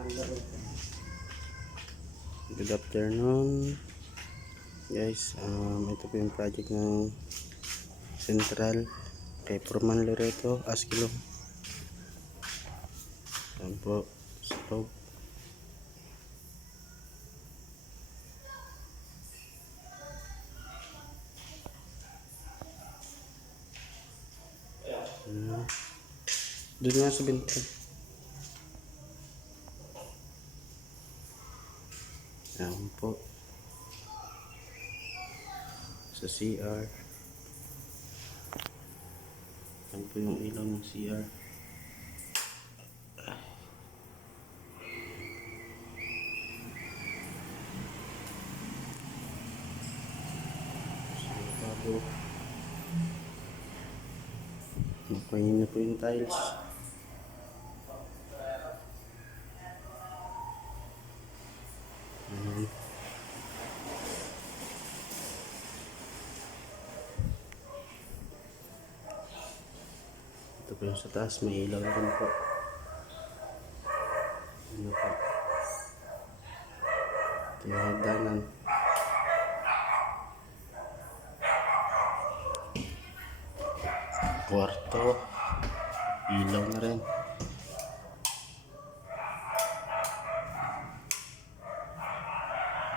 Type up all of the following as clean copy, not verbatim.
Good afternoon guys. Ito po yung project ng Central kay Forman Loreto Askilong. Yan po sa loob. Doon nga sa bintang. Yan po sa CR. Yan po yung ilaw ng CR. Napahin na po yung tiles. Ito po yung sa taas, may ilaw rin po. Ano po? Ito yung hagdanan. Kwarto, ilaw na rin.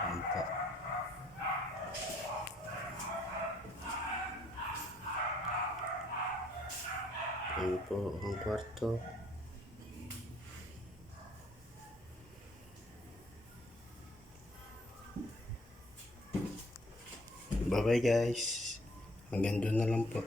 Ayan po. Ayan po ang kwarto. Bye bye guys. Hanggang doon na lang po.